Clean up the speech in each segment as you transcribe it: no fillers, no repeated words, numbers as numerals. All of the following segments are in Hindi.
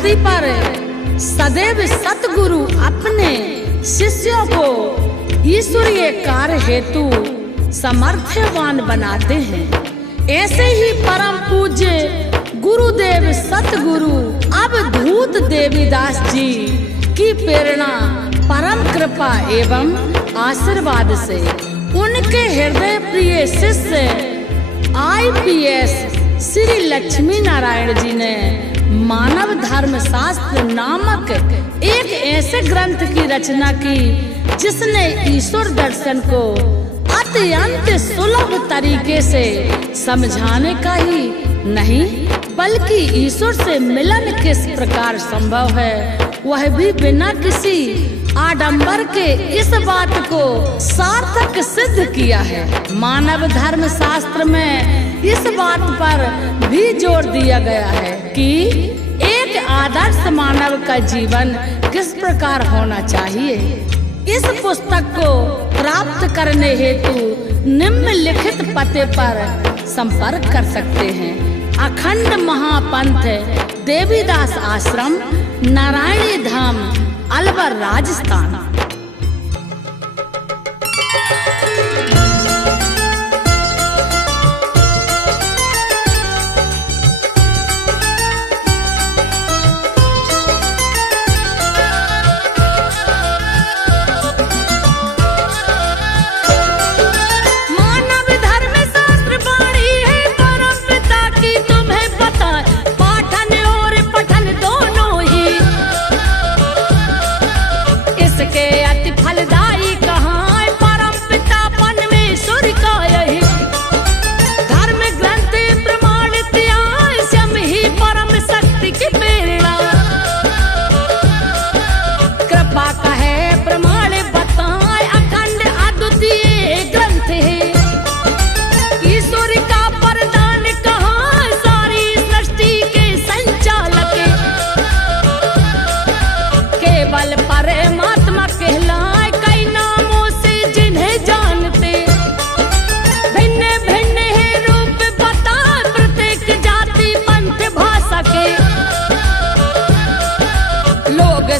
धरती पर सदैव सतगुरु अपने शिष्यों को ईश्वरीय कार्य हेतु समर्थवान बनाते हैं। ऐसे ही परम पूज्य गुरुदेव सतगुरु अवधूत देवीदास जी की प्रेरणा, परम कृपा एवं आशीर्वाद से उनके हृदय प्रिय शिष्य IPS श्री लक्ष्मी नारायण जी ने मानव धर्म शास्त्र नामक एक ऐसे ग्रंथ की रचना की जिसने ईश्वर दर्शन को अत्यंत सुलभ तरीके से समझाने का ही नहीं बल्कि ईश्वर से मिलन किस प्रकार संभव है वह भी बिना किसी आडंबर के इस बात को सार्थक सिद्ध किया है। मानव धर्म शास्त्र में इस बात पर भी जोर दिया गया है कि एक आदर्श मानव का जीवन किस प्रकार होना चाहिए। इस पुस्तक को प्राप्त करने हेतु निम्नलिखित पते पर संपर्क कर सकते हैं। अखंड महापंथ देवीदास आश्रम, नारायणी धाम, अलवर, राजस्थान।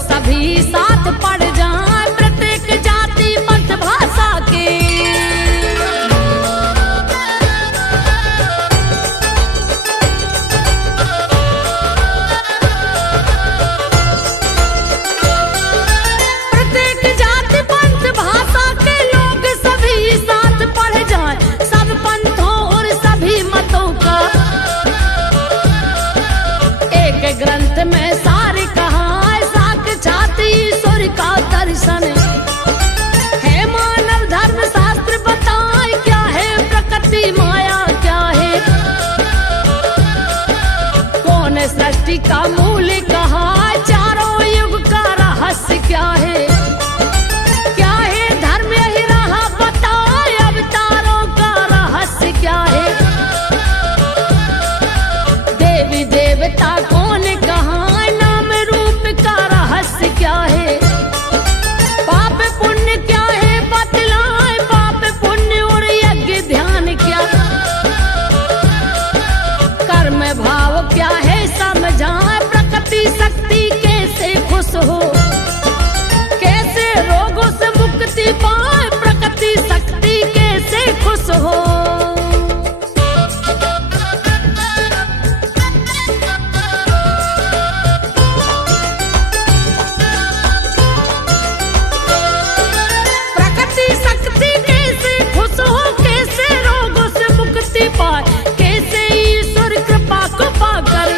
सभी साथ पढ़ जाए प्रत्येक जाति पंथ भाषा के। प्रत्येक जाति पंथ भाषा के लोग सभी साथ पढ़ जाए, सब पंथों और सभी मतों का एक ग्रंथ में सारे कहा ईश्वर का दर्शन है। मानव धर्म शास्त्र बताए क्या है प्रकृति माया क्या है, कौन सृष्टि का मूल कहा, चारों युग का रहस्य क्या है, क्या है धर्म यही रहा बताए अवतारों का रहस्य क्या है, देवी देवता कौन कहा, नाम रूप का रहस्य क्या है, पाप पुण्य क्या है बतलाए, पाप पुण्य और यज्ञ ध्यान क्या, कर्म भाव क्या है समझाए, प्रकृति शक्ति कैसे खुश हो, कैसे रोगों से मुक्ति पाए, प्रकृति शक्ति कैसे खुश हो। कैसे ईश्वर कृपा को पाकर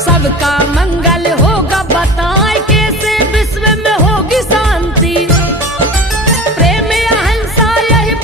सबका मंगल होगा बताए, कैसे विश्व में होगी शांति, प्रेम अहिंसा यही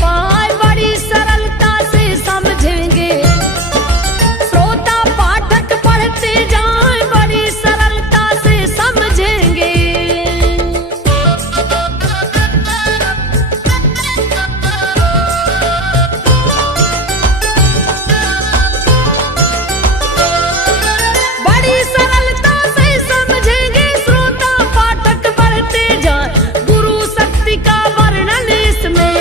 पाए बड़ी सरलता से समझेंगे। श्रोता पाठक पढ़ते जाए बड़ी सरलता से समझेंगे। बड़ी सरलता से समझेंगे श्रोता पाठक पढ़ते जाए। गुरु शक्ति का वर्णन इसमें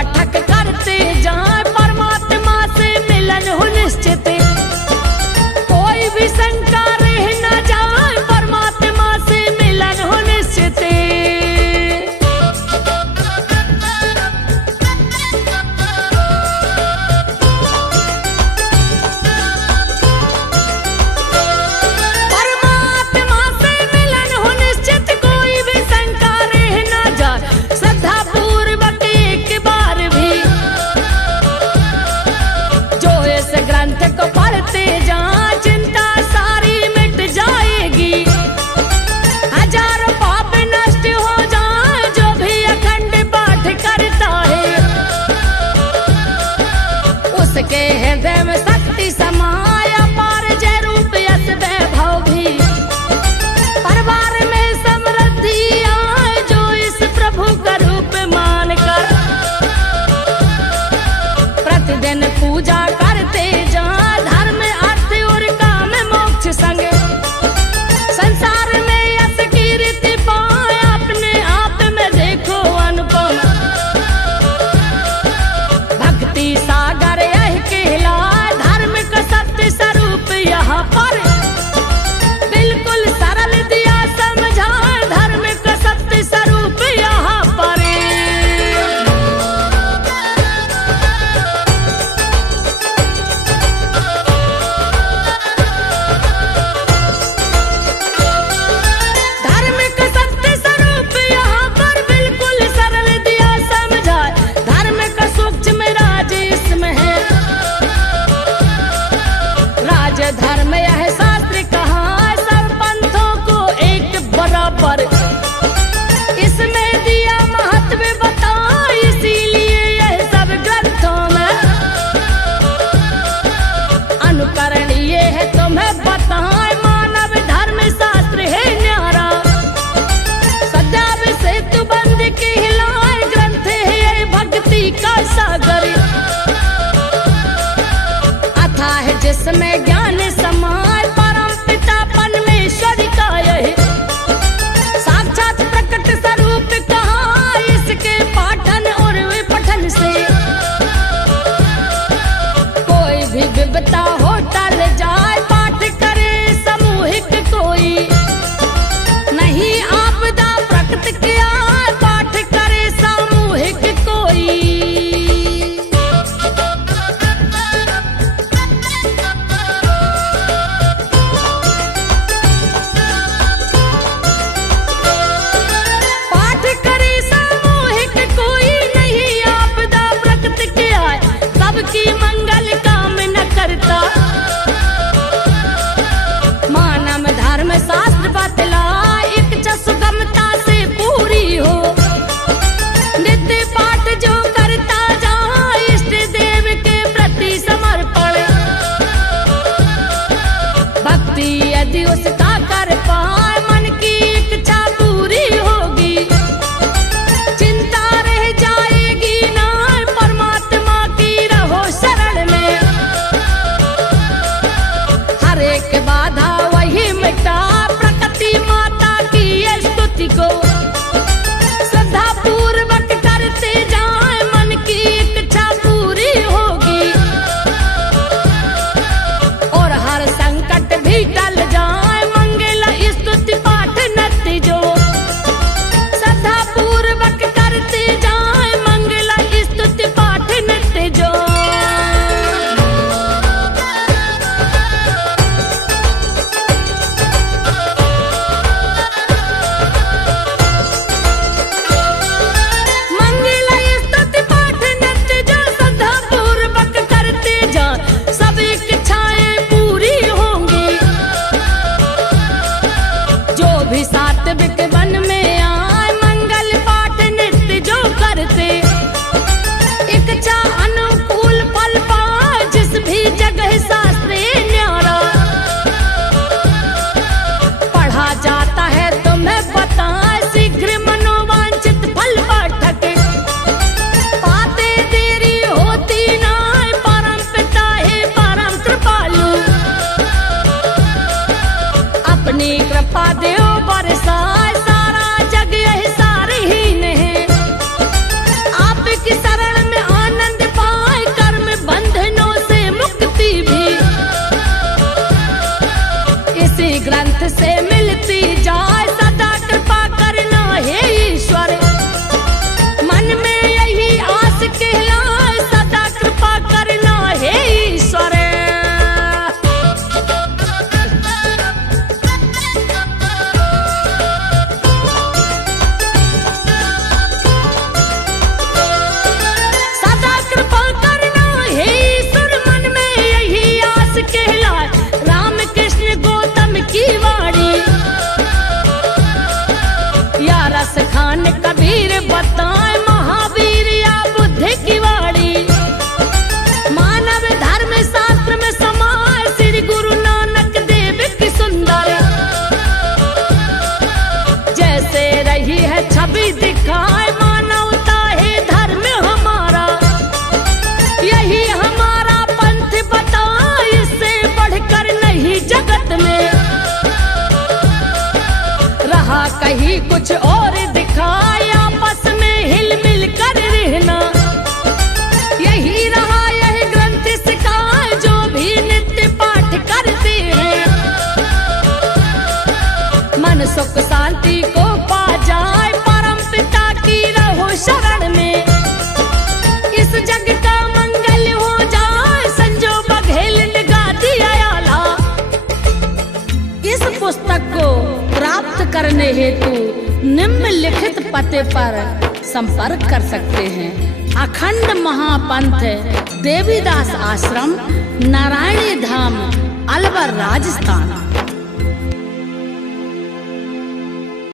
पाठक करते जाए परमात्मा से मिलन हो निश्चित। कोई भी शंका रह न जाए परमात्मा से मिलन हो निश्चित। परमात्मा से मिलन हो निश्चित, कोई भी शंका रह न जाए श्रद्धा पूर्वक एक बार भी। जो इस ग्रंथ को पढ़ते जाए चिंता सारी मिट जाएगी। हजारों पाप नष्ट हो जाए जो भी अखंड पाठ करता है। उसके हृदय में शक्ति समाया पार जय रूप यश वैभव भी। परिवार में समृद्धि आए जो इस प्रभु का रूप मानकर। प्रतिदिन पूजा करते जा धर्म अर्थ और काम मोक्ष संग। संसार में यश कीर्ति पाए अपने आप में देखो अनुपम। भक्ति सागर यह कहलाए धर्म का सत्य स्वरूप यहाँ पर। बिल्कुल सरल दिया समझाए धर्म का सत्य स्वरूप यहाँ पर। धर्म का सत्य स्वरूप यहाँ पर बिल्कुल सरल दिया समझाए। धर्म का सूक्ष्म राज इसमें है। राज धर्म यह शास्त्र कहा सब पंथों को एक बराबर। इसमें दिया महत्व बता इसीलिए यह सब ग्रंथों में अनुकरणीय है। तुम्हें बताए मानव धर्म शास्त्र है न्यारा। सदा सेतु बंद कहलाए ग्रंथ है ये भक्ति का सागर। अथाह जिसमें ज्ञान समाय परम पिता परमेश्वर का यह साक्षात प्रकट स्वरूप कहा। इसके पाठन और विपठन से कोई भी विपदा हो टल जाए। पाठ करे सामूहिक कोई नहीं आपदा प्रकट किया। पाठ करे सामूहिक कोई। कुछ और दिखाया, आपस में हिल मिल कर रहना। यही रहा यह ग्रंथ सिखाए जो भी नित्य पाठ करते हैं। मन सुख शांति को पा जाए, परम पिता की रहो शरण में। इस जग का मंगल हो जाए, संजो बघेल ने गा दिया आला। इस पुस्तक को प्राप्त करने हेतु निम्नलिखित पते पर संपर्क कर सकते हैं। अखंड महापंथ, देवीदास आश्रम, नारायणी धाम, अलवर, राजस्थान।